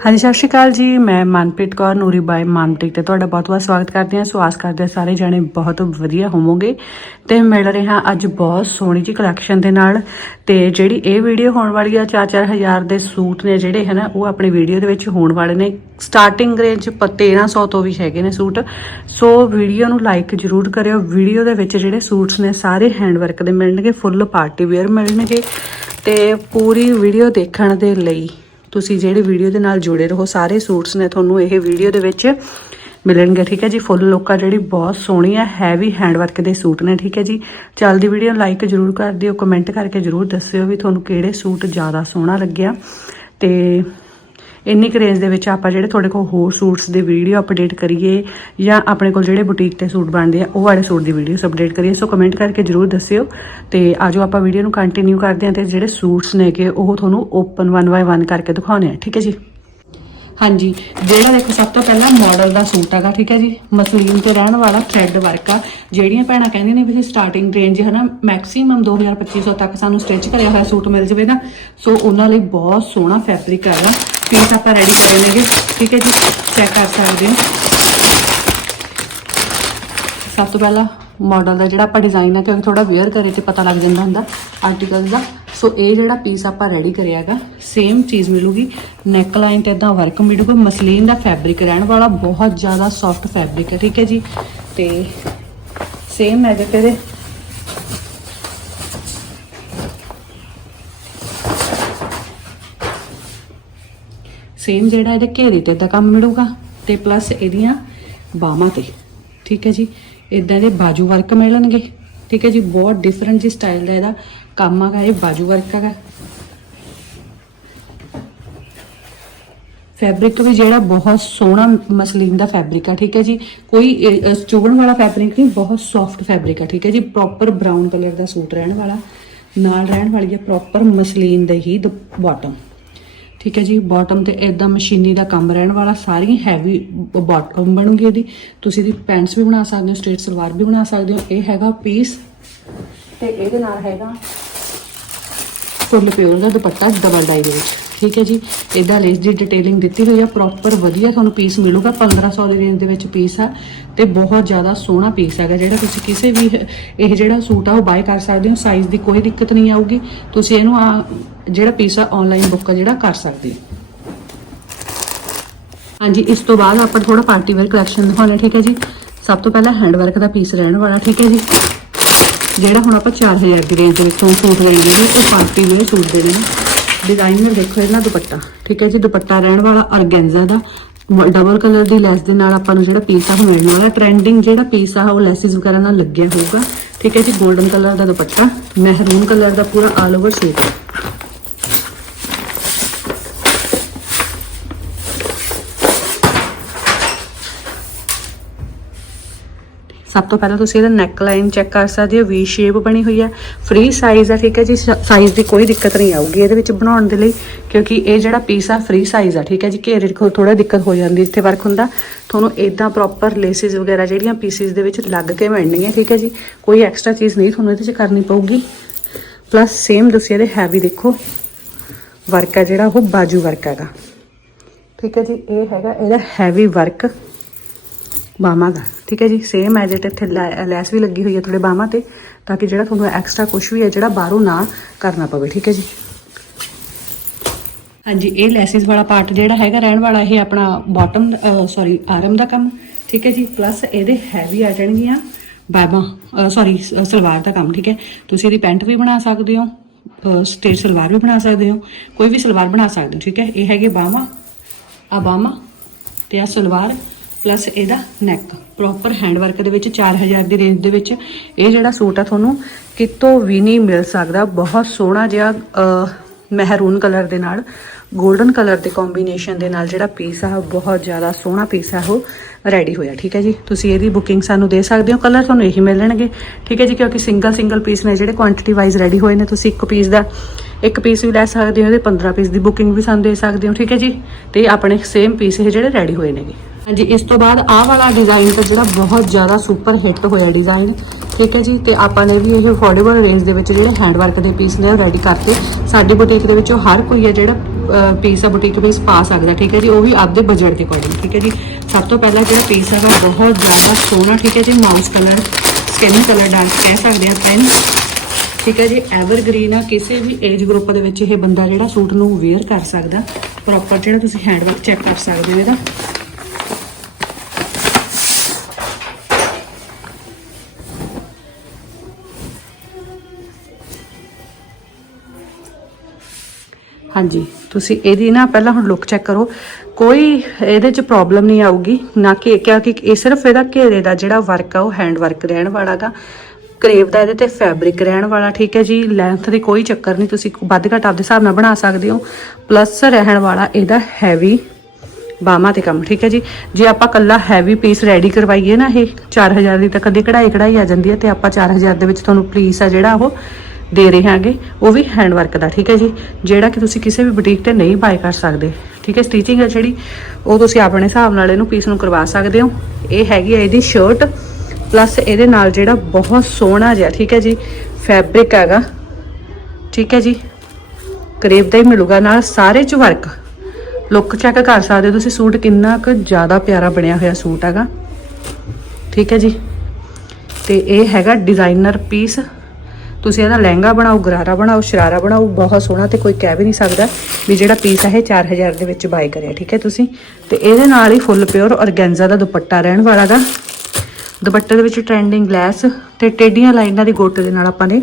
ਹਾਂਜੀ, ਸਤਿ ਸ਼੍ਰੀ ਅਕਾਲ ਜੀ। ਮੈਂ ਮਨਪ੍ਰੀਤ ਕੌਰ, ਨੂਰੀ ਬਾਈ ਮਨਪ੍ਰੀਤ ਤੇ ਤੁਹਾਡਾ ਬਹੁਤ-ਬਹੁਤ ਸਵਾਗਤ ਕਰਦੀ ਹਾਂ। ਸੋ ਆਸ ਕਰਦੇ ਹਾਂ ਸਾਰੇ ਜਾਣੇ, ਬਹੁਤ ਵਧੀਆ ਹੋਵੋਗੇ। ਤੇ ਮਿਲ ਰਹੇ ਹਾਂ ਅੱਜ ਬਹੁਤ ਸੋਹਣੀ ਜੀ ਕਲੈਕਸ਼ਨ ਦੇ ਨਾਲ। ਤੇ ਜਿਹੜੀ ਇਹ ਵੀਡੀਓ ਹੋਣ ਵਾਲੀ ਆ 4-4 ਹਜ਼ਾਰ ਦੇ ਸੂਟ ਨੇ ਜਿਹੜੇ, ਹਨਾ, ਉਹ ਆਪਣੀ ਵੀਡੀਓ ਦੇ ਵਿੱਚ ਹੋਣ ਵਾਲੇ ਨੇ। ਸਟਾਰਟਿੰਗ ਰੇਂਜ 1300 ਤੋਂ ਵੀ ਹੈਗੇ ਨੇ ਸੂਟ। ਸੋ ਵੀਡੀਓ ਨੂੰ ਲਾਈਕ ਜਰੂਰ ਕਰਿਓ। ਵੀਡੀਓ ਦੇ ਵਿੱਚ ਜਿਹੜੇ ਸੂਟਸ ਨੇ, ਸਾਰੇ ਹੈਂਡਵਰਕ ਦੇ ਮਿਲਣਗੇ ਫੁੱਲ ਪਾਰਟੀ ਵੇਅਰ ਮਿਲਣਗੇ। ਤੇ ਪੂਰੀ ਵੀਡੀਓ ਦੇਖਣ ਦੇ ਲਈ ਤੁਸੀਂ ਜਿਹੜੇ ਵੀਡੀਓ ਦੇ ਨਾਲ ਜੁੜੇ ਰਹੋ, ਸਾਰੇ ਸੂਟਸ ਨੇ ਤੁਹਾਨੂੰ ਇਹ ਵੀਡੀਓ ਦੇ ਵਿੱਚ ਮਿਲਣਗੇ, ਠੀਕ ਹੈ ਜੀ? ਫੁੱਲ ਲੋਕਾ ਜਿਹੜੀ ਬਹੁਤ ਸੋਹਣੀ ਹੈ ਹੈਵੀ ਹੈਂਡਵਰਕ ਦੇ ਸੂਟ ਨੇ, ਠੀਕ ਹੈ ਜੀ? ਚੱਲਦੀ ਵੀਡੀਓ ਲਾਈਕ ਜਰੂਰ ਕਰ ਦਿਓ ਕਮੈਂਟ ਕਰਕੇ ਜਰੂਰ ਦੱਸਿਓ ਵੀ ਤੁਹਾਨੂੰ ਕਿਹੜੇ ਸੂਟ ਜ਼ਿਆਦਾ ਸੋਹਣਾ ਲੱਗਿਆ। ਤੇ ਇੰਨੀ ਕੁ ਰੇਂਜ ਦੇ ਵਿੱਚ ਆਪਾਂ ਜਿਹੜੇ ਤੁਹਾਡੇ ਕੋਲ ਹੋਰ ਸੂਟਸ ਦੀ ਵੀਡੀਓ ਅਪਡੇਟ ਕਰੀਏ ਜਾਂ ਆਪਣੇ ਕੋਲ ਜਿਹੜੇ ਬੁਟੀਕ ਤੇ ਸੂਟ ਬਣਦੇ ਆ, ਉਹ ਵਾਲੇ ਸੂਟ ਦੀ ਵੀਡੀਓਸ ਅਪਡੇਟ ਕਰੀਏ। ਸੋ ਕਮੈਂਟ ਕਰਕੇ ਜਰੂਰ ਦੱਸਿਓ ਤੇ ਆਜੋ ਆਪਾਂ ਵੀਡੀਓ ਨੂੰ ਕੰਟੀਨਿਊ ਕਰਦੇ ਹਾਂ ਤੇ ਜਿਹੜੇ ਸੂਟਸ ਨੇਗੇ ਉਹ ਤੁਹਾਨੂੰ ਓਪਨ ਵਨ ਬਾਏ ਵਨ ਕਰਕੇ ਦਿਖਾਉਣੇ ਆ ਠੀਕ ਹੈ ਜੀ? ਹਾਂਜੀ, ਜਿਹੜਾ ਦੇਖੋ ਸਭ ਤੋਂ ਪਹਿਲਾਂ ਮਾਡਲ ਦਾ ਸੂਟ ਹੈਗਾ, ਠੀਕ ਹੈ ਜੀ? ਮਸਲੀਨ ਤੇ ਰਹਿਣ ਵਾਲਾ ਥ੍ਰੈਡ ਵਰਕ ਆ। ਜਿਹੜੀਆਂ ਭੈਣਾਂ ਕਹਿੰਦੀਆਂ ਨੇ ਵੀ ਸਟਾਰਟਿੰਗ ਰੇਂਜ ਹੈ ਨਾ ਮੈਕਸਿਮਮ 2250 ਤੱਕ ਸਾਨੂੰ ਸਟਿਚ ਕਰਿਆ ਹੋਇਆ ਸੂਟ ਮਿਲ ਜਾਵੇ ਨਾ। ਸੋ ਉਹਨਾਂ ਲਈ ਬਹੁਤ ਸੋਹਣਾ ਫੈਬਰਿਕ ਹੈਗਾ। ਪੀਸ ਆਪਾਂ ਰੈਡੀ ਕਰੇ ਨੇਗੇ ਠੀਕ ਹੈ ਜੀ? ਚੈੱਕ ਕਰ ਸਕਦੇ ਹੋ। ਸਭ ਤੋਂ ਪਹਿਲਾਂ ਮਾਡਲ ਦਾ ਜਿਹੜਾ ਆਪਾਂ ਡਿਜ਼ਾਈਨ ਹੈ ਕਿਉਂਕਿ ਥੋੜਾ ਵੇਅਰ ਕਰੇ ਤੇ ਪਤਾ ਲੱਗ ਜਾਂਦਾ ਹੁੰਦਾ ਆਰਟੀਕਲ ਦਾ। ਸੋ ਇਹ ਜਿਹੜਾ ਪੀਸ ਆਪਾਂ ਰੈਡੀ ਕਰਿਆ ਹੈਗਾ ਸੇਮ ਚੀਜ਼ ਮਿਲੂਗੀ। ਨੈਕ ਲਾਈਨ ਤੇ ਇਦਾਂ ਵਰਕ ਮਿਲੂਗਾ। ਮਸਲੀਨ ਦਾ ਫੈਬਰਿਕ ਰਹਿਣ ਵਾਲਾ ਬਹੁਤ ਜ਼ਿਆਦਾ ਸੌਫਟ ਫੈਬਰਿਕ ਹੈ, ਠੀਕ ਹੈ ਜੀ? ਤੇ ਸੇਮ ਹੈ ਜਿਹੜੇ ਇਹਦੇ ਸੇਮ ਜਿਹੜਾ ਇਹਦੇ ਘੇਰੇ ਤੇ ਦਾ ਕੰਮ ਮਿਲੂਗਾ, ਤੇ ਪਲੱਸ ਇਹਦੀਆਂ ਬਾਹਾਂ ਤੇ, ਠੀਕ ਹੈ ਜੀ? ਇਦਾਂ ਦੇ ਬਾਜੂ ਵਰਕ ਮਿਲਣਗੇ। ਠੀਕ ਹੈ ਜੀ ਬਹੁਤ ਡਿਫਰੈਂਟ ਜੀ ਸਟਾਈਲ ਦਾ ਇਹਦਾ ਕੰਮ ਹੈਗਾ ਇਹ ਬਾਜੂ ਵਰਕ ਹੈਗਾ। ਫੈਬਰਿਕ ਵੀ ਜਿਹੜਾ ਬਹੁਤ ਸੋਹਣਾ ਮਸਲੀਨ ਦਾ ਫੈਬਰਿਕ ਆ ਠੀਕ ਹੈ ਜੀ। ਕੋਈ ਅਹ, ਵਾਲਾ ਫੈਬਰਿਕ ਨਹੀਂ ਬਹੁਤ ਸੌਫਟ ਫੈਬਰਿਕ ਆ ਠੀਕ ਹੈ ਜੀ। ਪ੍ਰੋਪਰ ਬਰਾਊਨ ਕਲਰ ਦਾ ਸੂਟ ਰਹਿਣ ਵਾਲਾ ਨਾਲ ਰਹਿਣ ਵਾਲੀ ਹੈ ਪ੍ਰੋਪਰ ਮਸਲੀਨ ਦੇ ਹੀ ਬਾਟਮ ਠੀਕ ਹੈ ਜੀ ਬਾਟਮ ਤੇ ਇਦਾਂ ਮਸ਼ੀਨੀ ਦਾ ਕੰਮ ਰਹਿਣ ਵਾਲਾ, ਸਾਰੀ ਹੈਵੀ ਬਾਟਮ ਬਣੂਗੀ ਇਹਦੀ। ਤੁਸੀਂ ਇਹਦੀ ਪੈਂਟਸ ਵੀ ਬਣਾ ਸਕਦੇ ਹੋ ਸਟ੍ਰੇਟ ਸਲਵਾਰ ਵੀ ਬਣਾ ਸਕਦੇ ਹੋ। ਇਹ ਹੈਗਾ ਪੀਸ ਤੇ ਇਹਦੇ ਨਾਲ ਹੈਗਾ ਫੁੱਲ ਪਿਓਰ ਦਾ ਦੁਪੱਟਾ ਡਬਲ ਡਾਈ ਦੇ ਵਿੱਚ। ਠੀਕ ਹੈ ਜੀ। ਇਹਦਾ ਲੇਸ ਦੀ ਡਿਟੇਲਿੰਗ ਦਿੱਤੀ ਹੋਈ ਆ। ਪ੍ਰੋਪਰ ਵਧੀਆ ਤੁਹਾਨੂੰ ਪੀਸ ਮਿਲੂਗਾ। 1500 ਦੀ ਰੇਂਜ ਦੇ ਵਿੱਚ ਪੀਸ ਆ ਤੇ ਬਹੁਤ ਜ਼ਿਆਦਾ ਸੋਹਣਾ ਪੀਸ ਹੈਗਾ ਜਿਹੜਾ ਤੁਸੀਂ ਕਿਸੇ ਵੀ ਇਹ ਜਿਹੜਾ ਸੂਟ ਆ ਉਹ ਬਾਏ ਕਰ ਸਕਦੇ ਹੋ। ਸਾਈਜ਼ ਦੀ ਕੋਈ ਦਿੱਕਤ ਨਹੀਂ ਆਊਗੀ। ਤੁਸੀਂ ਇਹਨੂੰ ਆ ਜਿਹੜਾ ਪੀਸ ਆ ਆਨਲਾਈਨ ਬੁੱਕ ਜਿਹੜਾ ਕਰ ਸਕਦੇ ਹੋ। ਹਾਂਜੀ, ਇਸ ਤੋਂ ਬਾਅਦ ਆਪਾਂ ਥੋੜਾ ਪਾਰਟੀ ਵੇਅਰ ਕਲੈਕਸ਼ਨ ਦਿਖਾਉਣਾ, ਠੀਕ ਹੈ ਜੀ। ਸਭ ਤੋਂ ਪਹਿਲਾਂ ਹੈਂਡ ਵਰਕ ਦਾ ਪੀਸ ਰਹਿਣ ਵਾਲਾ, ਠੀਕ ਹੈ ਜੀ। ਜਿਹੜਾ ਹੁਣ ਆਪਾਂ 4000 ਦੀ ਰੇਂਜ ਦੇ ਵਿੱਚੋਂ ਸੂਟ ਲੈਂਦੇ ਨੇ ਉਹ ਪਾਰਟੀ ਵੇਅਰ ਸੂਟ ਦੇ ਨੇ। ਡਿਜ਼ਾਈਨਰ ਦੇਖੋ ਇਹਨਾਂ ਦੁਪੱਟਾ। ਠੀਕ ਹੈ ਜੀ, ਦੁਪੱਟਾ ਰਹਿਣ ਵਾਲਾ ਆਰਗੈਂਜ਼ਾ ਦਾ। ਡਬਲ ਕਲਰ ਦੀ ਲੈਸ ਦੇ ਨਾਲ ਆਪਾਂ ਨੂੰ ਜਿਹੜਾ ਪੀਸ ਆ ਉਹ ਮਿਲਣ ਵਾਲਾ। ਟ੍ਰੈਂਡਿੰਗ ਜਿਹੜਾ ਪੀਸ ਆ, ਉਹ ਲੈਸਿਸ ਵਗੈਰਾ ਨਾਲ ਲੱਗਿਆ ਹੋਊਗਾ। ਠੀਕ ਹੈ ਜੀ 골ਡਨ ਕਲਰ ਦਾ ਦੁਪੱਟਾ ਮਹਿਰੂਨ ਕਲਰ ਦਾ ਪੂਰਾ ਆਲ ਓਵਰ ਸੂਟ ਹੈ ਸਭ ਤੋਂ ਪਹਿਲਾਂ ਤੁਸੀਂ ਇਹਦਾ ਨੈਕ ਲਾਈਨ ਚੈੱਕ ਕਰ ਸਕਦੇ ਹੋ ਵੀ ਸ਼ੇਪ ਬਣੀ ਹੋਈ ਹੈ। ਫ੍ਰੀ ਸਾਈਜ਼ ਹੈ, ਠੀਕ ਹੈ ਜੀ ਸਾਈਜ਼ ਦੀ ਕੋਈ ਦਿੱਕਤ ਨਹੀਂ ਆਊਗੀ ਇਹਦੇ ਵਿੱਚ ਬਣਾਉਣ ਦੇ ਲਈ, ਕਿਉਂਕਿ ਇਹ ਜਿਹੜਾ ਪੀਸ ਆ ਫ੍ਰੀ ਸਾਈਜ਼ ਆ, ਠੀਕ ਹੈ ਜੀ, ਘੇਰੇ ਕੋਲ ਥੋੜਾ ਦਿੱਕਤ ਹੋ ਜਾਂਦੀ ਜਿੱਥੇ ਵਰਕ ਹੁੰਦਾ। ਤੁਹਾਨੂੰ ਇਦਾਂ ਪ੍ਰੋਪਰ ਲੇਸਿਸ ਵਗੈਰਾ ਜਿਹੜੀਆਂ ਪੀਸਿਸ ਦੇ ਵਿੱਚ ਲੱਗ ਕੇ ਮਿਲਣਗੀਆਂ, ਠੀਕ ਹੈ ਜੀ, ਕੋਈ ਐਕਸਟਰਾ ਚੀਜ਼ ਨਹੀਂ ਤੁਹਾਨੂੰ ਇਹਦੇ 'ਚ ਕਰਨੀ ਪਊਗੀ। ਪਲੱਸ ਸੇਮ ਤੁਸੀਂ ਇਹਦੇ ਹੈਵੀ ਦੇਖੋ ਵਰਕ ਹੈ ਜਿਹੜਾ, ਉਹ ਬਾਜੂ ਵਰਕ ਹੈਗਾ। ਠੀਕ ਹੈ ਜੀ, ਇਹ ਹੈਗਾ ਇਹਦਾ ਹੈਵੀ ਵਰਕ ਬਾਹਾਂ ਦਾ। ਠੀਕ ਹੈ ਜੀ? ਸੇਮ ਹੈ ਜਿਹੜਾ ਇੱਥੇ ਲੈ- ਲੈਸ ਵੀ ਲੱਗੀ ਹੋਈ ਹੈ ਥੋੜੇ ਬਾਹਾਂ ਤੇ, ਤਾਂ ਕਿ ਜਿਹੜਾ ਤੁਹਾਨੂੰ ਐਕਸਟਰਾ ਕੁਝ ਵੀ ਹੈ, ਜਿਹੜਾ ਬਾਹਰੋਂ ਨਾ ਕਰਨਾ ਪਵੇ। ਠੀਕ ਹੈ ਜੀ? ਹਾਂਜੀ, ਇਹ ਲੈਸਿਸ ਵਾਲਾ ਪਾਰਟ ਜਿਹੜਾ ਹੈਗਾ, ਰਹਿਣ ਵਾਲਾ, ਇਹ ਆਪਣਾ ਬਾਟਮ ਸੌਰੀ ਆਰਮ ਦਾ ਕੰਮ। ਠੀਕ ਹੈ ਜੀ? ਪਲੱਸ ਇਹਦੇ ਹੈਵੀ ਆ ਜਾਣਗੀਆਂ ਬਾਹਾਂ ਸੌਰੀ ਸਲਵਾਰ ਦਾ ਕੰਮ। ਠੀਕ ਹੈ? ਤੁਸੀਂ ਇਹਦੀ ਪੈਂਟ ਵੀ ਬਣਾ ਸਕਦੇ ਹੋ ਸਟੇਟ ਸਲਵਾਰ ਵੀ ਬਣਾ ਸਕਦੇ ਹੋ, ਕੋਈ ਵੀ ਸਲਵਾਰ ਬਣਾ ਸਕਦੇ ਹੋ। ਠੀਕ ਹੈ? ਇਹ ਹੈਗੇ ਬਾਹਾਂ ਆ ਬਾਹਾਂ ਤੇ ਆ ਸਲਵਾਰ। ਪਲੱਸ ਇਹਦਾ ਨੈਕ ਪ੍ਰੋਪਰ ਹੈਂਡ ਵਰਕ ਦੇ ਵਿੱਚ 4000 ਦੀ ਰੇਂਜ ਦੇ ਵਿੱਚ। ਇਹ ਜਿਹੜਾ ਸੂਟ ਆ ਤੁਹਾਨੂੰ ਕਿਤੋਂ ਵੀ ਨਹੀਂ ਮਿਲ ਸਕਦਾ। ਬਹੁਤ ਸੋਹਣਾ ਜਿਹਾ ਮਹਿਰੂਨ ਕਲਰ ਦੇ ਨਾਲ 골ਡਨ ਕਲਰ ਦੇ ਕੰਬੀਨੇਸ਼ਨ ਦੇ ਨਾਲ ਜਿਹੜਾ ਪੀਸ ਆ ਬਹੁਤ ਜ਼ਿਆਦਾ ਸੋਹਣਾ ਪੀਸ ਆ, ਉਹ ਰੈਡੀ ਹੋਇਆ, ਠੀਕ ਹੈ ਜੀ? ਤੁਸੀਂ ਇਹਦੀ ਬੁਕਿੰਗ ਸਾਨੂੰ ਦੇ ਸਕਦੇ ਹੋ। ਕਲਰ ਤੁਹਾਨੂੰ ਇਹੀ ਮਿਲਣਗੇ, ਠੀਕ ਹੈ ਜੀ? ਕਿਉਂਕਿ ਸਿੰਗਲ ਸਿੰਗਲ ਪੀਸ ਨੇ ਜਿਹੜੇ ਕੁਆਂਟੀਟੀ ਵਾਈਜ਼ ਰੈਡੀ ਹੋਏ ਨੇ, ਤੁਸੀਂ ਇੱਕ ਪੀਸ ਦਾ ਇੱਕ ਪੀਸ ਵੀ ਲੈ ਸਕਦੇ ਹੋ ਇਹਦੇ 15 ਪੀਸ ਦੀ ਬੁਕਿੰਗ ਵੀ ਸਾਨੂੰ ਦੇ ਸਕਦੇ ਹੋ, ਠੀਕ ਹੈ ਜੀ? ਤੇ ਆਪਣੇ ਸੇਮ ਪੀਸ ਇਹ ਜਿਹੜੇ ਰੈਡੀ ਹੋਏ ਨੇਗੇ। ਹਾਂਜੀ, ਇਸ ਤੋਂ ਬਾਅਦ ਆਹ ਵਾਲਾ ਡਿਜ਼ਾਈਨ ਤਾਂ ਜਿਹੜਾ ਬਹੁਤ ਜ਼ਿਆਦਾ ਸੁਪਰ ਹਿੱਟ ਹੋਇਆ ਡਿਜ਼ਾਈਨ ਠੀਕ ਹੈ ਜੀ? ਤੇ ਆਪਾਂ ਨੇ ਵੀ ਇਹ ਅਫੋਰਡੇਬਲ ਰੇਂਜ ਦੇ ਵਿੱਚ ਜਿਹੜੇ ਹੈਂਡ ਵਰਕ ਦੇ ਪੀਸ ਨੇ ਉਹ ਰੈਡੀ ਕਰਤੇ ਸਾਡੀ ਬੁਟੀਕ ਦੇ ਵਿੱਚੋਂ ਹਰ ਕੋਈ ਹੈ ਜਿਹੜਾ ਪੀਸ ਆ ਬੁਟੀਕ ਪੀਸ ਪਾ ਸਕਦਾ, ਠੀਕ ਹੈ ਜੀ? ਉਹ ਵੀ ਆਪਦੇ ਬਜਟ ਦੇ ਅਕੋਰਡਿੰਗ ਠੀਕ ਹੈ ਜੀ? ਸਭ ਤੋਂ ਪਹਿਲਾਂ ਜਿਹੜਾ ਪੀਸ ਹੈਗਾ, ਬਹੁਤ ਜ਼ਿਆਦਾ ਸੋਹਣਾ, ਠੀਕ ਹੈ ਜੀ? Mouse colour skin colour dark ਕਹਿ ਸਕਦੇ ਆ ਪੈਨ ਠੀਕ ਹੈ ਜੀ? ਐਵਰਗ੍ਰੀਨ ਆ, ਕਿਸੇ ਵੀ ਏਜ ਗਰੁੱਪ ਦੇ ਵਿੱਚ ਇਹ ਬੰਦਾ ਜਿਹੜਾ ਸੂਟ ਨੂੰ ਵੇਅਰ ਕਰ ਸਕਦਾ ਪ੍ਰੋਪਰ ਜਿਹੜਾ ਤੁਸੀਂ ਹੈਂਡ ਵਰਕ ਚੈੱਕ ਕਰ ਸਕਦੇ ਹੋ ਇਹਦਾ। ਹਾਂਜੀ। ਤੁਸੀਂ ਇਹਦੀ ਨਾ ਪਹਿਲਾਂ ਹੁਣ ਲੁੱਕ ਚੈੱਕ ਕਰੋ। ਕੋਈ ਇਹਦੇ ਚ ਪ੍ਰੋਬਲਮ ਨਹੀਂ ਆਊਗੀ। ਨਾ ਕਿ ਕਿਉਂਕਿ ਇਹ ਸਿਰਫ ਇਹਦਾ ਘੇਰੇ ਦਾ ਜਿਹੜਾ ਵਰਕ ਆ, ਉਹ ਹੈਂਡ ਵਰਕ ਰਹਿਣ ਵਾਲਾਗਾ। ਕਰੇਵ ਦਾ ਇਹਦੇ ਤੇ ਫੈਬਰਿਕ ਰਹਿਣ ਵਾਲਾ, ਠੀਕ ਹੈ ਜੀ। ਲੈਂਥ ਦੀ ਕੋਈ ਚੱਕਰ ਨਹੀਂ। ਤੁਸੀਂ ਵੱਧ ਘੱਟ ਆਪਦੇ ਹਿਸਾਬ ਨਾਲ ਬਣਾ ਸਕਦੇ ਹੋ। ਪਲੱਸ ਰਹਿਣ ਵਾਲਾ ਇਹਦਾ ਹੈਵੀ ਬਾਹਾਂ ਤੇ ਕੰਮ, ਠੀਕ ਹੈ ਜੀ। ਜੇ ਆਪਾਂ ਕੱਲਾ ਹੈਵੀ ਪੀਸ ਰੈਡੀ ਕਰਵਾਈਏ ਨਾ ਇਹ 4000 ਦੀ ਤਾਂ ਕਦੇ ਕਢਾਈ ਕਢਾਈ ਆ ਜਾਂਦੀ ਹੈ ਤੇ ਆਪਾਂ 4000 ਦੇ ਵਿੱਚ ਤੁਹਾਨੂੰ ਪੀਸ ਆ ਜਿਹੜਾ ਉਹ ਦੇ ਰਹੇ ਹਾਂਗੇ, ਉਹ ਵੀ ਹੈਂਡ ਵਰਕ ਦਾ, ਠੀਕ ਹੈ ਜੀ? ਜਿਹੜਾ ਕਿ ਤੁਸੀਂ ਕਿਸੇ ਵੀ ਬੁਟੀਕ ਤੇ ਨਹੀਂ ਬਾਈ ਕਰ ਸਕਦੇ, ਠੀਕ ਹੈ? ਸਟਿਚਿੰਗ ਹੈ ਜਿਹੜੀ, ਉਹ ਤੁਸੀਂ ਆਪਣੇ ਹਿਸਾਬ ਨਾਲ ਇਹਨੂੰ ਪੀਸ ਨੂੰ ਕਰਵਾ ਸਕਦੇ ਹੋ। ਇਹ ਹੈਗੀ ਹੈ ਇਹਦੀ ਸ਼ਰਟ ਪਲੱਸ ਇਹਦੇ ਨਾਲ ਜਿਹੜਾ ਬਹੁਤ ਸੋਹਣਾ ਜਿਹਾ, ਠੀਕ ਹੈ ਜੀ? ਫੈਬਰਿਕ ਹੈਗਾ, ਠੀਕ ਹੈ ਜੀ? ਕਰੇਬ ਦਾ ਹੀ ਮਿਲੂਗਾ, ਨਾਲ ਸਾਰੇ ਚ ਵਰਕ ਲੁੱਕ ਚੈੱਕ ਕਰ ਸਕਦੇ ਹੋ ਤੁਸੀਂ, ਸੂਟ ਕਿੰਨਾ ਕੁ ਜ਼ਿਆਦਾ ਪਿਆਰਾ ਬਣਿਆ ਹੋਇਆ ਸੂਟ ਹੈਗਾ। ਠੀਕ ਹੈ ਜੀ? ਤੇ ਇਹ ਹੈਗਾ ਡਿਜ਼ਾਈਨਰ ਪੀਸ ਤੁਸੀਂ ਇਹਦਾ ਲਹਿੰਗਾ ਬਣਾਓ, ਗਰਾਰਾ ਬਣਾਓ, ਸ਼ਰਾਰਾ ਬਣਾਓ, ਬਹੁਤ ਸੋਹਣਾ ਤੇ ਕੋਈ ਕਹਿ ਵੀ ਨਹੀਂ ਸਕਦਾ ਵੀ ਜਿਹੜਾ ਪੀਸ ਹੈ ਇਹ 4000 ਦੇ ਵਿੱਚ ਬਾਈ ਕਰਿਆ, ਠੀਕ ਹੈ ਤੁਸੀਂ? ਤੇ ਇਹਦੇ ਨਾਲ ਹੀ ਫੁੱਲ ਪਿਓਰ ਔਰਗੈਂਜ਼ਾ ਦਾ ਦੁਪੱਟਾ ਰਹਿਣ ਵਾਲਾ ਦਾ ਦੁਪੱਟੇ ਦੇ ਵਿੱਚ ਟ੍ਰੈਂਡਿੰਗ ਲੈਸ ਤੇ ਟੇਡੀਆਂ ਲਾਈਨਾਂ ਦੀ ਗੋਟੇ ਦੇ ਨਾਲ ਆਪਾਂ ਨੇ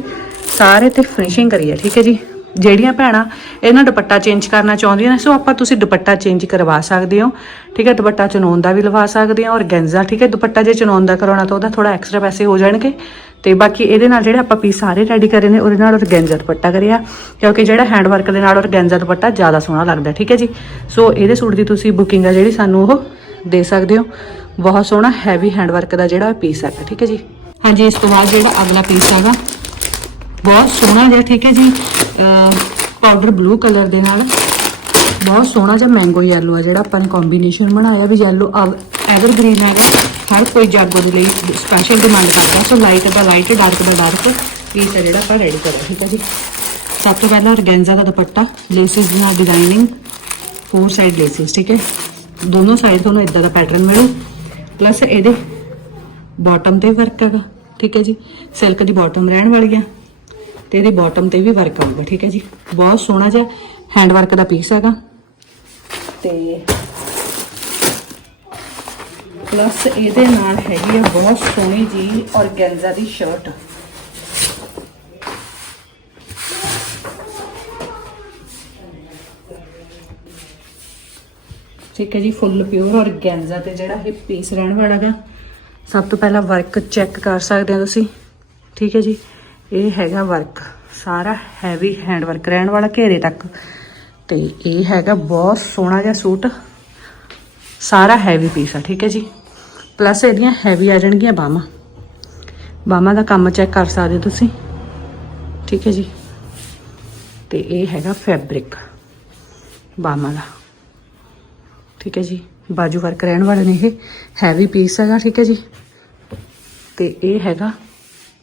ਸਾਰੇ ਤੇ ਫਿਨਿਸ਼ਿੰਗ ਕਰੀ ਹੈ, ਠੀਕ ਹੈ ਜੀ? ਜਿਹੜੀਆਂ ਭੈਣਾਂ ਇਹਨਾਂ ਦੁਪੱਟਾ ਚੇਂਜ ਕਰਨਾ ਚਾਹੁੰਦੀਆਂ ਨੇ, ਸੋ ਆਪਾਂ ਤੁਸੀਂ ਦੁਪੱਟਾ ਚੇਂਜ ਕਰਵਾ ਸਕਦੇ ਹੋ। ਠੀਕ ਹੈ, ਦੁਪੱਟਾ ਚਨੌਨ ਦਾ ਵੀ ਲਵਾ ਸਕਦੇ ਹੋ, ਔਰ ਗੈਂਜ਼ਾ, ਠੀਕ ਹੈ, ਦੁਪੱਟਾ ਜੇ ਚਨੌਨ ਦਾ ਕਰਾਉਣਾ ਤਾਂ ਉਹਦਾ ਥੋੜਾ ਐਕਸਟਰਾ ਪੈਸੇ ਹੋ ਜਾਣਗੇ। ਤੇ ਬਾਕੀ ਇਹਦੇ ਨਾਲ ਜਿਹੜੇ ਆਪਾਂ ਪੀਸ ਸਾਰੇ ਰੈਡੀ ਕਰੇ ਨੇ, ਉਹਦੇ ਨਾਲ ਔਰਗੈਂਜ਼ਾ ਦੁਪੱਟਾ ਕਰਿਆ, ਕਿਉਂਕਿ ਜਿਹੜਾ ਹੈਂਡ ਵਰਕ ਦੇ ਨਾਲ ਔਰਗੈਂਜ਼ਾ ਦੁਪੱਟਾ ਜ਼ਿਆਦਾ ਸੋਹਣਾ ਲੱਗਦਾ, ਠੀਕ ਹੈ ਜੀ। ਸੋ ਇਹਦੇ ਸੂਟ ਦੀ ਤੁਸੀਂ ਬੁਕਿੰਗ ਆ ਜਿਹੜੀ ਸਾਨੂੰ ਉਹ ਦੇ ਸਕਦੇ ਹੋ। ਬਹੁਤ ਸੋਹਣਾ ਹੈਵੀ ਹੈਂਡ ਵਰਕ ਦਾ ਜਿਹੜਾ ਪੀਸ ਹੈਗਾ, ਠੀਕ ਹੈ ਜੀ। ਹਾਂਜੀ, ਇਸ ਤੋਂ ਬਾਅਦ ਜਿਹੜਾ ਅਗਲਾ ਪੀਸ ਹੈਗਾ ਬਹੁਤ ਸੋਹਣਾ ਜਿਹਾ, ਠੀਕ ਹੈ ਜੀ। ਪਾਊਡਰ ਬਲੂ ਕਲਰ ਦੇ ਨਾਲ। ਬਹੁਤ ਸੋਹਣਾ ਜਿਹਾ ਮੈਂਗੋ ਯੈਲੋ ਆ ਜਿਹੜਾ ਆਪਾਂ ਨੇ ਕੰਬੀਨੇਸ਼ਨ ਬਣਾਇਆ ਵੀ ਯੈਲੋ ਐਵਰਗ੍ਰੀਨ ਹੈਗਾ। ਹਰ ਕੋਈ ਜਾਗੋ ਦੇ ਲਈ ਸਪੈਸ਼ਲ ਡਿਮਾਂਡ ਕਰਦਾ। ਸੋ ਲਾਈਟ ਦਾ ਲਾਈਟ ਡਾਰਕ ਦਾ ਡਾਰਕ ਪੀਸ ਹੈ ਜਿਹੜਾ ਆਪਾਂ ਰੈਡੀ ਕਰਿਆ, ਠੀਕ ਹੈ ਜੀ। ਸਭ ਤੋਂ ਪਹਿਲਾਂ ਔਰਗੈਂਜ਼ਾ ਦਾ ਦੁਪੱਟਾ ਲੇਸਿਸ ਦੀ ਨਾਲ ਡਿਜ਼ਾਈਨਿੰਗ ਫੋਰ ਸਾਈਡ ਲੇਸਿਸ ਠੀਕ ਹੈ। ਦੋਨੋਂ ਸਾਈਡ ਤੁਹਾਨੂੰ ਇਦਾਂ ਦਾ ਪੈਟਰਨ ਮਿਲੂ। ਪਲੱਸ ਇਹਦੇ ਬਾਟਮ ਤੇ ਵਰਕ ਹੈਗਾ, ਠੀਕ ਹੈ ਜੀ। ਸਿਲਕ ਦੀ ਬਾਟਮ ਰਹਿਣ ਵਾਲੀ ਆ। ਤੇ ਇਹਦੀ ਬਾਟਮ ਤੇ ਵੀ ਵਰਕ ਆਊਗਾ, ਠੀਕ ਹੈ ਜੀ? ਬਹੁਤ ਸੋਹਣਾ ਜਿਹਾ ਹੈਂਡ ਵਰਕ ਦਾ ਪੀਸ ਹੈਗਾ। ਤੇ ਪਲੱਸ ਇਹਦੇ ਨਾਲ ਹੈਗੀ ਆ ਬਹੁਤ ਸੋਹਣੀ ਜੀ ਔਰਗੈਂਜ਼ਾ ਦੀ ਸ਼ਰਟ ਠੀਕ ਹੈ ਜੀ ਫੁੱਲ ਪਿਓਰ ਔਰਗੈਂਜ਼ਾ ਤੇ ਜਿਹੜਾ ਇਹ ਪੀਸ ਰਹਿਣ ਵਾਲਾ ਵਾਲਾਗਾ ਸਭ ਤੋਂ ਪਹਿਲਾਂ ਵਰਕ ਚੈੱਕ ਕਰ ਸਕਦੇ ਹੋ ਤੁਸੀਂ। ਠੀਕ ਹੈ ਜੀ। ਇਹ ਹੈਗਾ ਵਰਕ ਸਾਰਾ ਹੈਵੀ ਹੈਂਡ ਵਰਕ ਰਹਿਣ ਵਾਲਾ ਘੇਰੇ ਤੱਕ। ਤੇ ਇਹ ਹੈਗਾ ਬਹੁਤ ਸੋਹਣਾ ਜਿਹਾ ਸੂਟ। ਸਾਰਾ ਹੈਵੀ ਪੀਸ ਆ, ਠੀਕ ਹੈ ਜੀ? ਪਲੱਸ ਇਹਦੀਆਂ ਹੈਵੀ ਆ ਜਾਣਗੀਆਂ ਬਾਹਾਂ। ਬਾਹਾਂ ਦਾ ਕੰਮ ਚੈੱਕ ਕਰ ਸਕਦੇ ਹੋ ਤੁਸੀਂ। ਠੀਕ ਹੈ ਜੀ? ਤੇ ਇਹ ਹੈਗਾ ਫੈਬਰਿਕ ਬਾਹਾਂ ਦਾ। ਠੀਕ ਹੈ ਜੀ? ਬਾਜੂ ਵਰਕ ਰਹਿਣ ਵਾਲੇ ਨੇ ਇਹ। ਹੈਵੀ ਪੀਸ ਹੈਗਾ, ਠੀਕ ਹੈ ਜੀ? ਤੇ ਇਹ ਹੈਗਾ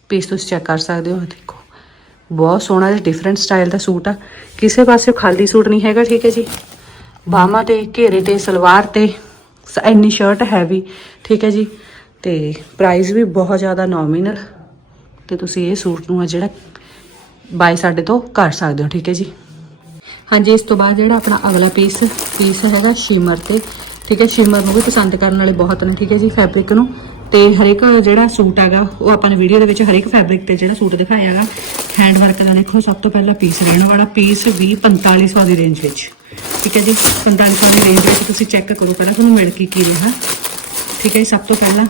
ਪੀਸ ਤੁਸੀਂ ਚੈੱਕ ਕਰ ਸਕਦੇ ਹੋ। ਦੇਖੋ, ਬਹੁਤ ਸੋਹਣਾ ਜਿਹਾ ਡਿਫਰੈਂਟ ਸਟਾਈਲ ਦਾ ਸੂਟ ਆ। ਕਿਸੇ ਪਾਸੇ ਖਾਲੀ ਸੂਟ ਨਹੀਂ ਹੈਗਾ, ਠੀਕ ਹੈ ਜੀ? ਬਾਹਾਂ ਤੇ, ਘੇਰੇ ਤੇ, ਸਲਵਾਰ ਤੇ, ਸ- ਇੰਨੀ ਸ਼ਰਟ ਹੈਵੀ ਠੀਕ ਹੈ ਜੀ? ਤੇ ਪ੍ਰਾਈਸ ਵੀ ਬਹੁਤ ਜ਼ਿਆਦਾ ਨੋਮੀਨਲ ਤੇ ਤੁਸੀਂ ਇਹ ਸੂਟ ਨੂੰ ਆ ਜਿਹੜਾ ਬਾਈ ਸਾਡੇ ਤੋਂ ਕਰ ਸਕਦੇ ਹੋ, ਠੀਕ ਹੈ ਜੀ? ਹਾਂਜੀ, ਇਸ ਤੋਂ ਬਾਅਦ ਜਿਹੜਾ ਆਪਣਾ ਅਗਲਾ ਪੀਸ ਪੀਸ ਹੈਗਾ ਸ਼ਿਮਰ ਤੇ, ਠੀਕ ਹੈ? ਸ਼ਿਮਰ ਨੂੰ ਵੀ ਪਸੰਦ ਕਰਨ ਵਾਲੇ ਬਹੁਤ ਨੇ, ਠੀਕ ਹੈ ਜੀ? ਫੈਬਰਿਕ ਨੂੰ। ਤੇ ਹਰੇਕ ਜਿਹੜਾ ਸੂਟ ਹੈਗਾ, ਉਹ ਆਪਾਂ ਨੇ ਵੀਡੀਓ ਦੇ ਵਿੱਚ ਹਰੇਕ ਫੈਬਰਿਕ ਤੇ ਜਿਹੜਾ ਸੂਟ ਦਿਖਾਇਆ ਹੈਗਾ ਹੈਂਡ ਵਰਕ ਦਾ ਦੇਖੋ, ਸਭ ਤੋਂ ਪਹਿਲਾਂ ਪੀਸ ਰਹਿਣ ਵਾਲਾ ਪੀਸ 20 4500 ਦੀ ਰੇਂਜ ਵਿੱਚ। ਠੀਕ ਹੈ ਜੀ? 4500 ਦੀ ਰੇਂਜ ਵਿੱਚ ਤੁਸੀਂ ਚੈੱਕ ਕਰੋ ਪਹਿਲਾਂ, ਤੁਹਾਨੂੰ ਮਿਲ ਕੀ ਕੀ ਰਿਹਾ। ਠੀਕ ਹੈ ਜੀ? ਸਭ ਤੋਂ ਪਹਿਲਾਂ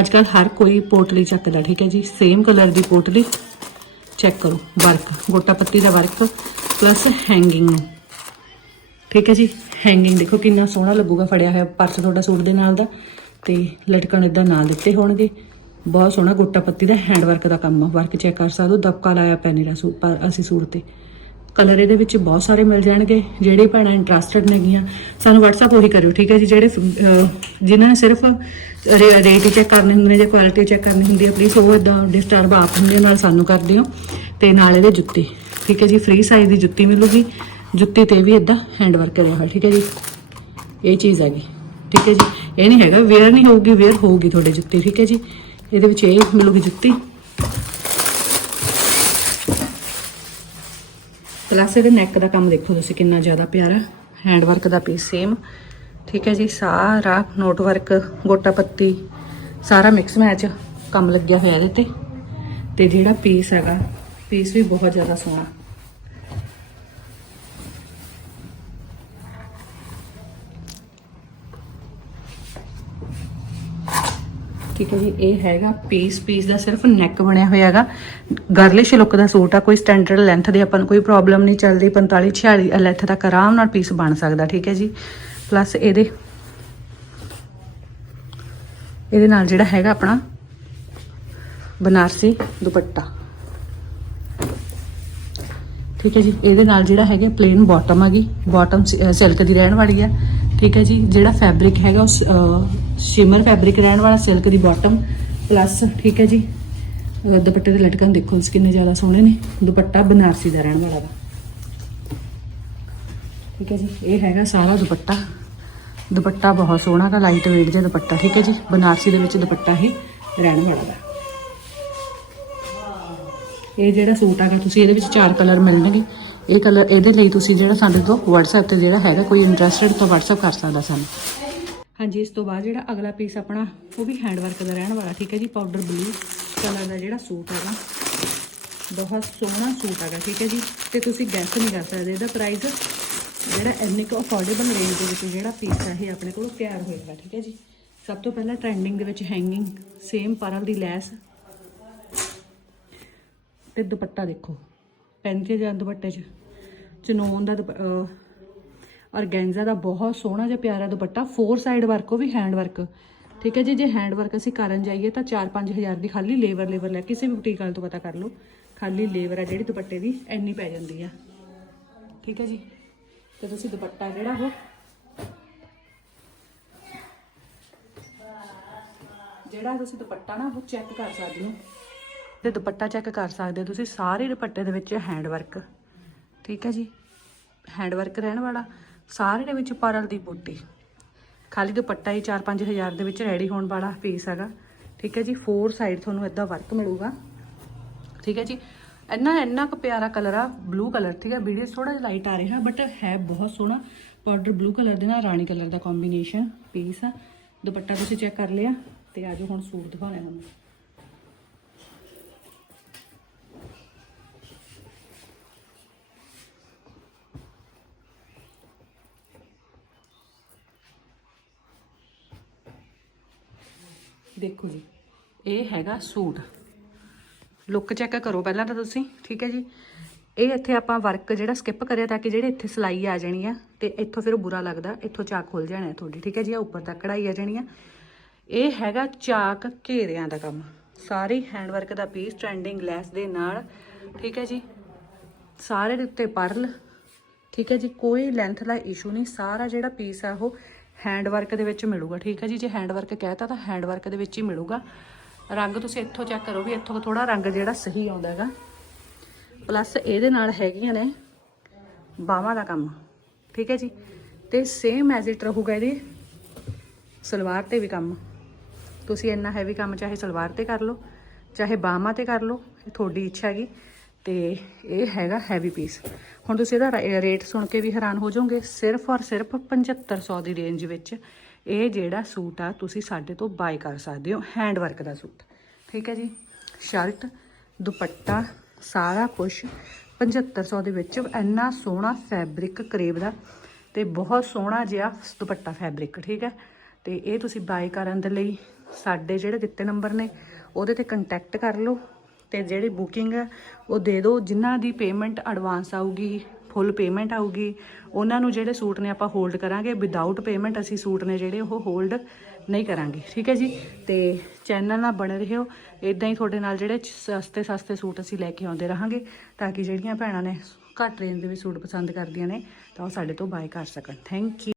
ਅੱਜ ਕੱਲ ਹਰ ਕੋਈ ਪੋਟਲੀ ਚੱਕਦਾ, ਠੀਕ ਹੈ ਜੀ? ਸੇਮ ਕਲਰ ਦੀ ਪੋਟਲੀ ਚੈੱਕ ਕਰੋ ਵਰਕ ਗੋਟਾ ਪੱਤੀ ਦਾ ਵਰਕ ਪਲੱਸ ਹੈਂਗਿੰਗ ਨੂੰ। ਠੀਕ ਹੈ ਜੀ? ਹੈਂਗਿੰਗ ਦੇਖੋ ਕਿੰਨਾ ਸੋਹਣਾ ਲੱਗੂਗਾ ਫੜਿਆ ਹੋਇਆ ਪਰਸ ਤੁਹਾਡਾ ਸੂਟ ਦੇ ਨਾਲ ਦਾ। ਤੇ ਲਟਕਣ ਇਦਾਂ ਨਾਲ ਦਿੱਤੇ ਹੋਣਗੇ। ਬਹੁਤ ਸੋਹਣਾ ਗੋਟਾ ਪੱਤੀ ਦਾ ਹੈਂਡ ਵਰਕ ਦਾ ਕੰਮ ਆ। ਵਰਕ ਚੈੱਕ ਕਰ ਸਕਦੇ ਹੋ ਦਬਕਾ ਲਾਇਆ ਪੈਨੇ ਦਾ ਸੂਟ ਪਰ ਅਸੀਂ ਸੂਟ ਤੇ। ਕਲਰ ਇਹਦੇ ਵਿੱਚ ਬਹੁਤ ਸਾਰੇ ਮਿਲ ਜਾਣਗੇ। ਜਿਹੜੇ ਭੈਣਾਂ ਇੰਟਰਸਟਡ ਨੇਗੀਆਂ ਸਾਨੂੰ WhatsApp ਉਹੀ ਕਰਿਓ ਠੀਕ ਹੈ ਜੀ? ਜਿਹੜੇ ਅਹ, ਜਿਨ੍ਹਾਂ ਨੇ ਸਿਰਫ ਰੇਟ ਚੈੱਕ ਕਰਨੇ ਹੁੰਦੇ ਨੇ ਜਾਂ ਕੁਆਲਿਟੀ ਚੈੱਕ ਕਰਨੀ ਹੁੰਦੀ ਹੈ ਪਲੀਜ਼ ਉਹ ਇਦਾਂ ਡਿਸਟਰਬ ਆਪ ਹੁੰਦੇ ਨਾਲ ਸਾਨੂੰ ਕਰ ਦਿਓ। ਤੇ ਨਾਲ ਇਹਦੇ ਜੁੱਤੀ ਠੀਕ ਹੈ ਜੀ? ਫ੍ਰੀ ਸਾਈਜ਼ ਦੀ ਜੁੱਤੀ ਮਿਲੂਗੀ। ਜੁੱਤੀ ਤੇ ਵੀ ਇਦਾਂ ਹੈਂਡ ਵਰਕ ਕਰਿਆ ਹੋਇਆ ਠੀਕ ਹੈ ਜੀ? ਇਹ ਚੀਜ਼ ਹੈਗੀ। ਠੀਕ ਹੈ ਜੀ। ਇਹ ਨਹੀਂ ਹੈਗਾ ਵੇਅਰ ਨਹੀਂ ਹੋਊਗੀ ਵੇਅਰ ਹੋਊਗੀ ਤੁਹਾਡੇ ਜੁੱਤੀ, ਠੀਕ ਹੈ ਜੀ। ਇਹਦੇ ਵਿੱਚ ਇਹ ਮਿਲੂਗੀ ਜੁੱਤੀ। ਪਲੱਸ ਇਹਦੇ ਨੈਕ ਦਾ ਕੰਮ ਦੇਖੋ ਤੁਸੀਂ ਕਿੰਨਾ ਜ਼ਿਆਦਾ ਪਿਆਰਾ ਹੈਂਡ ਵਰਕ ਦਾ ਪੀਸ ਸੇਮ ਠੀਕ ਹੈ ਜੀ, ਸਾਰਾ ਨੋਟ ਵਰਕ ਗੋਟਾ ਪੱਤੀ, ਸਾਰਾ ਮਿਕਸ ਮੈਚ ਕੰਮ ਲੱਗਿਆ ਹੋਇਆ ਇਹਦੇ ਤੇ। ਤੇ ਜਿਹੜਾ ਪੀਸ ਹੈਗਾ ਪੀਸ ਵੀ ਬਹੁਤ ਜ਼ਿਆਦਾ ਸੋਹਣਾ। ਠੀਕ ਹੈ ਜੀ ਇਹ ਹੈਗਾ ਪੀਸ ਪੀਸ ਦਾ ਸਿਰਫ ਨੈਕ ਬਣਿਆ ਹੋਇਆ ਹੈਗਾ। ਗਰਲਿਸ਼ ਲੁੱਕ ਦਾ ਸੂਟ ਆ, ਕੋਈ ਸਟੈਂਡਰਡ ਲੈਂਥ ਦੀ ਆਪਾਂ ਨੂੰ ਕੋਈ ਪ੍ਰੋਬਲਮ ਨਹੀਂ ਚੱਲਦੀ 45 46 ਲੈਂਥ ਤੱਕ ਆਰਾਮ ਨਾਲ ਪੀਸ ਬਣ ਸਕਦਾ, ਠੀਕ ਹੈ ਜੀ। ਪਲੱਸ ਇਹਦੇ ਇਹਦੇ ਨਾਲ ਜਿਹੜਾ ਹੈਗਾ ਆਪਣਾ ਬਨਾਰਸੀ ਦੁਪੱਟਾ। ਠੀਕ ਹੈ ਜੀ, ਇਹਦੇ ਨਾਲ ਜਿਹੜਾ ਹੈਗਾ ਪਲੇਨ ਬਾਟਮ ਹੈਗੀ ਬਾਟਮ ਸਿਲਕ ਦੀ ਰਹਿਣ ਵਾਲੀ ਆ। ਠੀਕ ਹੈ ਜੀ, ਜਿਹੜਾ ਫੈਬਰਿਕ ਹੈਗਾ ਉਹ ਸ਼ਿਮਰ ਫੈਬਰਿਕ ਰਹਿਣ ਵਾਲਾ ਸਿਲਕ ਦੀ ਬਾਟਮ ਪਲੱਸ ਠੀਕ ਹੈ ਜੀ ਦੁਪੱਟੇ ਦੇ ਲਟਕਣ ਦੇਖੋ ਤੁਸੀਂ ਕਿੰਨੇ ਜ਼ਿਆਦਾ ਸੋਹਣੇ ਨੇ, ਦੁਪੱਟਾ ਬਨਾਰਸੀ ਦਾ ਰਹਿਣ ਵਾਲਾ ਵਾ। ਠੀਕ ਹੈ ਜੀ, ਇਹ ਹੈਗਾ ਸਾਰਾ ਦੁਪੱਟਾ। ਦੁਪੱਟਾ ਬਹੁਤ ਸੋਹਣਾ ਦਾ ਲਾਈਟ ਵੇਟ ਜਿਹਾ ਦੁਪੱਟਾ, ਠੀਕ ਹੈ ਜੀ, ਬਨਾਰਸੀ ਦੇ ਵਿੱਚ ਦੁਪੱਟਾ ਇਹ ਰਹਿਣ ਵਾਲਾ ਦਾ ਇਹ ਜਿਹੜਾ ਸੂਟ ਹੈਗਾ ਤੁਸੀਂ ਇਹਦੇ ਵਿੱਚ ਚਾਰ ਕਲਰ ਮਿਲਣਗੇ, ਇਹ ਕਲਰ ਇਹਦੇ ਲਈ ਤੁਸੀਂ ਜਿਹੜਾ ਸਾਡੇ ਤੋਂ WhatsApp ਤੇ ਜਿਹੜਾ ਹੈਗਾ, ਕੋਈ ਇੰਟਰਸਟਿਡ ਤਾਂ WhatsApp ਕਰ ਸਕਦਾ ਸਾਨੂੰ। ਹਾਂਜੀ, ਇਸ ਤੋਂ ਬਾਅਦ ਜਿਹੜਾ ਅਗਲਾ ਪੀਸ ਆਪਣਾ, ਉਹ ਵੀ ਹੈਂਡ ਵਰਕ ਦਾ ਰਹਿਣ ਵਾਲਾ, ਠੀਕ ਹੈ ਜੀ ਪਾਊਡਰ ਬਲੂ ਕਲਰ ਦਾ ਜਿਹੜਾ ਸੂਟ ਹੈਗਾ। ਬਹੁਤ ਸੋਹਣਾ ਸੂਟ ਹੈਗਾ, ਠੀਕ ਹੈ ਜੀ। ਤੇ ਤੁਸੀਂ ਗੈਸ ਨਹੀਂ ਕਰ ਸਕਦੇ, ਇਹਦਾ ਪ੍ਰਾਈਸ ਜਿਹੜਾ ਇੰਨੇ ਕੁ ਅਫੋਰਡੇਬਲ ਰੇਂਜ ਦੇ ਵਿੱਚ ਜਿਹੜਾ ਪੀਸ ਹੈ, ਇਹ ਆਪਣੇ ਕੋਲ ਤਿਆਰ ਹੋਏਗਾ ਠੀਕ ਹੈ ਜੀ। ਸਭ ਤੋਂ ਪਹਿਲਾਂ ਟ੍ਰੈਂਡਿੰਗ ਦੇ ਵਿੱਚ ਹੈਂਗਿੰਗ ਸੇਮ ਪਰਲ ਦੀ ਲੈਸ। ਤੇ ਦੁਪੱਟਾ ਦੇਖੋ ਪੈਂਤੀ ਜਾਂ ਦੁਪੱਟੇ 'ਚ, ਚਨੋਨ ਦਾ ਦੁਪ- ਔਰਗੈਂਜ਼ਾ ਦਾ ਬਹੁਤ ਸੋਹਣਾ ਜਿਹਾ ਪਿਆਰਾ ਦੁਪੱਟਾ ਫੋਰ ਸਾਈਡ ਵਰਕ ਉਹ ਵੀ ਹੈਂਡ ਵਰਕ ਠੀਕ ਹੈ ਜੀ, ਜੇ ਹੈਂਡ ਵਰਕ ਅਸੀਂ ਕਰਨ ਜਾਈਏ ਤਾਂ 4-5 ਹਜ਼ਾਰ ਦੀ ਖਾਲੀ ਲੇਬਰ ਲੇਬਰ ਲੈ ਕਿਸੇ ਵੀ ਬੁਟੀਕ ਵਾਲੇ ਤੋਂ ਪਤਾ ਕਰ ਲਓ। ਖਾਲੀ ਲੇਬਰ ਆ ਜਿਹੜੀ ਦੁਪੱਟੇ ਦੀ, ਇੰਨੀ ਪੈ ਜਾਂਦੀ ਆ। ਠੀਕ ਹੈ ਜੀ, ਤੇ ਤੁਸੀਂ ਦੁਪੱਟਾ ਜਿਹੜਾ ਉਹ ਜਿਹੜਾ ਤੁਸੀਂ ਦੁਪੱਟਾ ਨਾ ਉਹ ਚੈੱਕ ਕਰ ਸਕਦੇ ਹੋ। ਤੇ ਦੁਪੱਟਾ ਚੈੱਕ ਕਰ ਸਕਦੇ ਹੋ ਤੁਸੀਂ, ਸਾਰੇ ਦੁਪੱਟੇ ਦੇ ਵਿੱਚ ਹੈਂਡ ਵਰਕ ਠੀਕ ਹੈ ਜੀ ਹੈਂਡ ਵਰਕ ਰਹਿਣ ਵਾਲਾ। ਸਾਰੇ ਦੇ ਵਿੱਚ ਪਰਲ ਦੀ ਬੂਟੀ। ਖਾਲੀ ਦੁਪੱਟਾ ਹੀ 4-5 ਹਜ਼ਾਰ ਦੇ ਵਿੱਚ ਰੈਡੀ ਹੋਣ ਵਾਲਾ ਪੀਸ ਹੈਗਾ। ਠੀਕ ਹੈ ਜੀ ਫੋਰ ਸਾਈਡ ਤੁਹਾਨੂੰ ਇਦਾਂ ਵਰਕ ਮਿਲੂਗਾ। ਠੀਕ ਹੈ ਜੀ, ਇੰਨਾ ਇੰਨਾ ਕੁ ਪਿਆਰਾ ਕਲਰ ਆ ਬਲੂ ਕਲਰ ਠੀਕ ਹੈ। ਵੀਡੀਓ ਥੋੜਾ ਜਿਹਾ ਲਾਈਟ ਆ ਰਿਹਾ ਬਟ ਹੈ ਬਹੁਤ ਸੋਹਣਾ। ਪਾਊਡਰ ਬਲੂ ਕਲਰ ਦੇ ਨਾਲ ਰਾਣੀ ਕਲਰ ਦਾ ਕੰਬੀਨੇਸ਼ਨ ਪੀਸ ਆ। ਦੁਪੱਟਾ ਤੁਸੀਂ ਚੈੱਕ ਕਰ ਲਿਆ ਤੇ ਆਜੋ ਹੁਣ ਸੂਟ ਦਿਖਾਉਣਾ ਤੁਹਾਨੂੰ। ਦੇਖੋ ਜੀ। ਇਹ ਹੈਗਾ ਸੂਟ। ਲੁੱਕ ਚੈੱਕ ਕਰੋ ਪਹਿਲਾਂ ਤਾਂ ਤੁਸੀਂ, ਠੀਕ ਹੈ ਜੀ? ਇਹ ਇੱਥੇ ਆਪਾਂ ਵਰਕ ਜਿਹੜਾ ਸਕਿਪ ਕਰਿਆ ਤਾਂ ਕਿ ਜਿਹੜੇ ਇੱਥੇ ਸਲਾਈ ਆ ਜਾਣੀ ਆ ਤੇ ਇੱਥੋਂ ਫਿਰ ਬੁਰਾ ਲੱਗਦਾ, ਇੱਥੋਂ ਚਾਕ ਖੁੱਲ ਜਾਣਾ ਤੁਹਾਡੀ, ਠੀਕ ਹੈ ਜੀ? ਆ ਉੱਪਰ ਤੱਕ ਕਢਾਈ ਆ ਜਾਣੀ ਆ। ਇਹ ਹੈਗਾ ਚਾਕ ਘੇਰਿਆਂ ਦਾ ਕੰਮ। ਸਾਰੇ ਹੈਂਡ ਵਰਕ ਦਾ ਪੀਸ ਟ੍ਰੈਂਡਿੰਗ ਲੈਸ ਦੇ ਨਾਲ, ਠੀਕ ਹੈ ਜੀ? ਸਾਰੇ ਦੇ ਉੱਤੇ ਪਰਲ, ਠੀਕ ਹੈ ਜੀ? ਕੋਈ ਲੈਂਥ ਦਾ ਇਸ਼ੂ ਨਹੀਂ, ਸਾਰਾ ਜਿਹੜਾ ਪੀਸ ਆ ਉਹ ਹੈਂਡ ਵਰਕ ਦੇ ਵਿੱਚ ਮਿਲੂਗਾ, ਠੀਕ ਹੈ ਜੀ? ਜੇ ਹੈਂਡ ਵਰਕ ਕਹਿਤਾ ਤਾਂ ਹੈਂਡ ਵਰਕ ਦੇ ਵਿੱਚ ਹੀ ਮਿਲੂਗਾ। ਰੰਗ ਤੁਸੀਂ ਇੱਥੋਂ ਚੈੱਕ ਕਰੋ ਵੀ ਇੱਥੋਂ ਥੋੜਾ ਰੰਗ ਜਿਹੜਾ ਸਹੀ ਆਉਂਦਾ ਹੈਗਾ। ਪਲੱਸ ਇਹਦੇ ਨਾਲ ਹੈਗੀਆਂ ਨੇ ਬਾਹਾਂ ਦਾ ਕੰਮ, ਠੀਕ ਹੈ ਜੀ? ਤੇ ਸੇਮ ਐਜ਼ ਇਟ ਰਹੂਗਾ ਇਹਦੀ ਸਲਵਾਰ ਤੇ ਵੀ ਕੰਮ। ਤੁਸੀਂ ਇੰਨਾ ਹੈਵੀ ਕੰਮ ਚਾਹੇ ਸਲਵਾਰ ਤੇ ਕਰ ਲਓ, ਚਾਹੇ ਬਾਹਾਂ ਤੇ ਕਰ ਲਓ, ਇਹ ਤੁਹਾਡੀ ਇੱਛਾ ਹੈਗੀ। ਤੇ ਇਹ ਹੈਗਾ ਹੈਵੀ ਪੀਸ ਹੁਣ ਤੁਸੀਂ ਇਹਦਾ ਰੇ- ਰੇਟ ਸੁਣ ਕੇ ਵੀ ਹੈਰਾਨ ਹੋ ਜਾਓਗੇ। ਸਿਰਫ ਔਰ ਸਿਰਫ 7500 ਦੀ ਰੇਂਜ ਵਿੱਚ ਇਹ ਜਿਹੜਾ ਸੂਟ ਆ, ਤੁਸੀਂ ਸਾਡੇ ਤੋਂ ਬਾਈ ਕਰ ਸਕਦੇ ਹੋ। ਹੈਂਡ ਵਰਕ ਦਾ ਸੂਟ। ਠੀਕ ਹੈ ਜੀ? ਸ਼ਰਟ ਦੁਪੱਟਾ, ਸਾਰਾ ਕੁਝ 7500 ਦੇ ਵਿੱਚ। ਇੰਨਾ ਸੋਹਣਾ ਫੈਬਰਿਕ ਕਰੇਬ ਦਾ ਤੇ ਬਹੁਤ ਸੋਹਣਾ ਜਿਹਾ ਦੁਪੱਟਾ ਫੈਬਰਿਕ ਠੀਕ ਹੈ? ਤੇ ਇਹ ਤੁਸੀਂ ਬਾਈ ਕਰਨ ਦੇ ਲਈ ਸਾਡੇ ਜਿਹੜੇ ਦਿੱਤੇ ਨੰਬਰ ਨੇ, ਉਹਦੇ ਤੇ ਕੰਟੈਕਟ ਕਰ ਲਓ। ਤੇ ਜਿਹੜੀ ਬੁਕਿੰਗ ਹੈ ਉਹ ਦੇ ਦਿਓ। ਜਿਨ੍ਹਾਂ ਦੀ ਪੇਮੈਂਟ ਐਡਵਾਂਸ ਆਊਗੀ ਫੁੱਲ ਪੇਮੈਂਟ ਆਊਗੀ, ਉਹਨਾਂ ਨੂੰ ਜਿਹੜੇ ਸੂਟ ਨੇ ਆਪਾਂ ਹੋਲਡ ਕਰਾਂਗੇ। ਵਿਦਆਊਟ ਪੇਮੈਂਟ ਅਸੀਂ ਸੂਟ ਨੇ ਜਿਹੜੇ ਉਹ ਹੋਲਡ ਨਹੀਂ ਕਰਾਂਗੇ। ਠੀਕ ਹੈ ਜੀ? ਤੇ ਚੈਨਲ ਨਾਲ ਬਣੇ ਰਹੋ। ਇਦਾਂ ਹੀ ਤੁਹਾਡੇ ਨਾਲ ਜਿਹੜੇ ਸਸਤੇ ਸਸਤੇ ਸੂਟ ਅਸੀਂ ਲੈ ਕੇ ਆਉਂਦੇ ਰਹਾਂਗੇ, ਤਾਂ ਕਿ ਜਿਹੜੀਆਂ ਭੈਣਾਂ ਨੇ ਘੱਟ ਰੇਂਜ ਦੇ ਵਿੱਚ ਸੂਟ ਪਸੰਦ ਕਰਦੀਆਂ ਨੇ, ਤਾਂ ਉਹ ਸਾਡੇ ਤੋਂ ਬਾਏ ਕਰ ਸਕਣ। Thank you